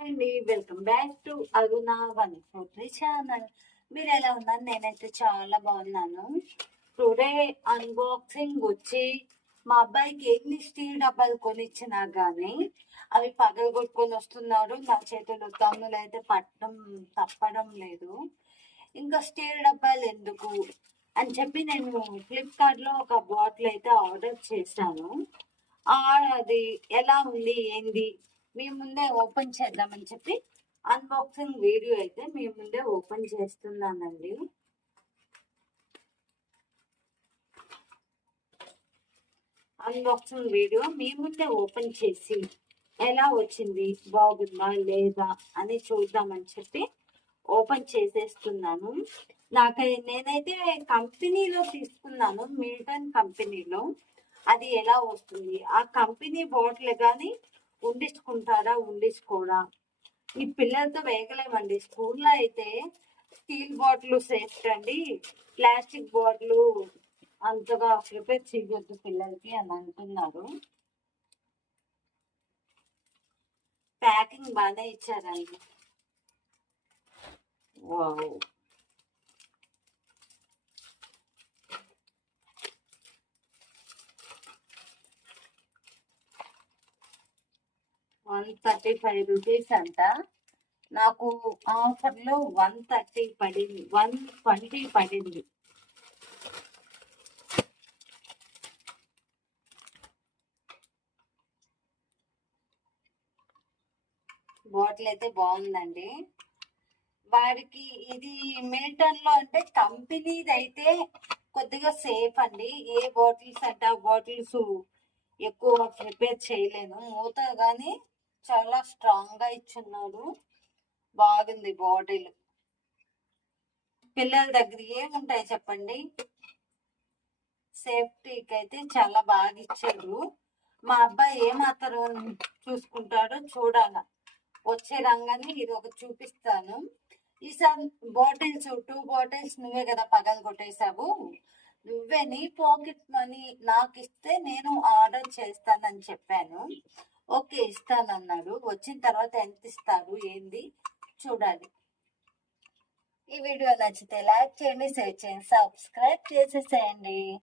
అండి welcome back to Aruna 143 channel. మీరు ఎలా ఉన్నారు? నేనైతే చాలా బాగున్నాను. టుడే అన్బాక్సింగ్ వచ్చి మా అబ్బాయికి ఎన్ని స్టీల్ డబ్బాలు కొనిచ్చినా కానీ అవి పగలగొట్టుకొని వస్తున్నాడు. నా చేతులు తమ్ములు అయితే పట్టడం తప్పడం లేదు. ఇంకా స్టీల్ డబ్బాలు ఎందుకు అని చెప్పి నేను ఫ్లిప్కార్ట్లో ఒక బాటిల్ అయితే ఆర్డర్ చేశాను. అది ఎలా ఉంది ఏంది మీ ముందే ఓపెన్ చేద్దామని చెప్పి అన్బాక్సింగ్ వీడియో అయితే మీ ముందే ఓపెన్ చేస్తున్నానండి. అన్బాక్సింగ్ వీడియో మీ ముందే ఓపెన్ చేసి ఎలా వచ్చింది, బాగుందా లేదా అని చూద్దామని చెప్పి ఓపెన్ చేసేస్తున్నాను. నేనైతే కంపెనీలో తీసుకున్నాను, మిల్టన్ కంపెనీలో. అది ఎలా వస్తుంది, ఆ కంపెనీ బాటిల్ కానీ ఉండించుకుంటారా ఉండించుకోరా, ఈ పిల్లలతో వేయగలేమండి. స్కూల్లో అయితే స్టీల్ బాటిల్ సేఫ్ అండి, ప్లాస్టిక్ బాటిల్ అంతగా ప్రిపేర్ చేయొద్దు పిల్లలకి అని అంటున్నారు. ప్యాకింగ్ బాగానే ఇచ్చారండి. వావ్, 135 రూపీస్ అంట. నాకు ఆఫర్లో 130 పడింది, 120 పడింది. బాటిల్ అయితే బాగుందండి. వారికి ఇది మిల్టన్లో అంటే కంపెనీది అయితే కొద్దిగా సేఫ్ అండి. ఏ బాటిల్స్ అంటే ఆ బాటిల్స్ ఎక్కువ ప్రిపేర్ చేయలేను. మూత కానీ చాలా స్ట్రాంగ్ గా ఇచ్చున్నాడు. బాగుంది బాటిల్. పిల్లల దగ్గర ఏముంటాయి చెప్పండి, సేఫ్టీకి అయితే చాలా బాగా ఇచ్చారు. మా అబ్బాయి ఏమాత్రం చూసుకుంటాడో చూడాల. వచ్చే రంగాన్ని ఇది ఒక చూపిస్తాను. ఈసారి బాటిల్స్ 2 బాటిల్స్ నువ్వే కదా పగలు కొట్టేశావు, నువ్వే నీ పాకెట్ మనీ నాకు ఇస్తే నేను ఆర్డర్ చేస్తానని చెప్పాను. ఓకే ఇస్తానన్నాడు. వచ్చిన తర్వాత ఎంత ఇస్తాడు ఏంది చూడాలి. ఈ వీడియో నచ్చితే లైక్ చేయండి, షేర్ చేయండి, సబ్స్క్రైబ్ చేసేసేయండి.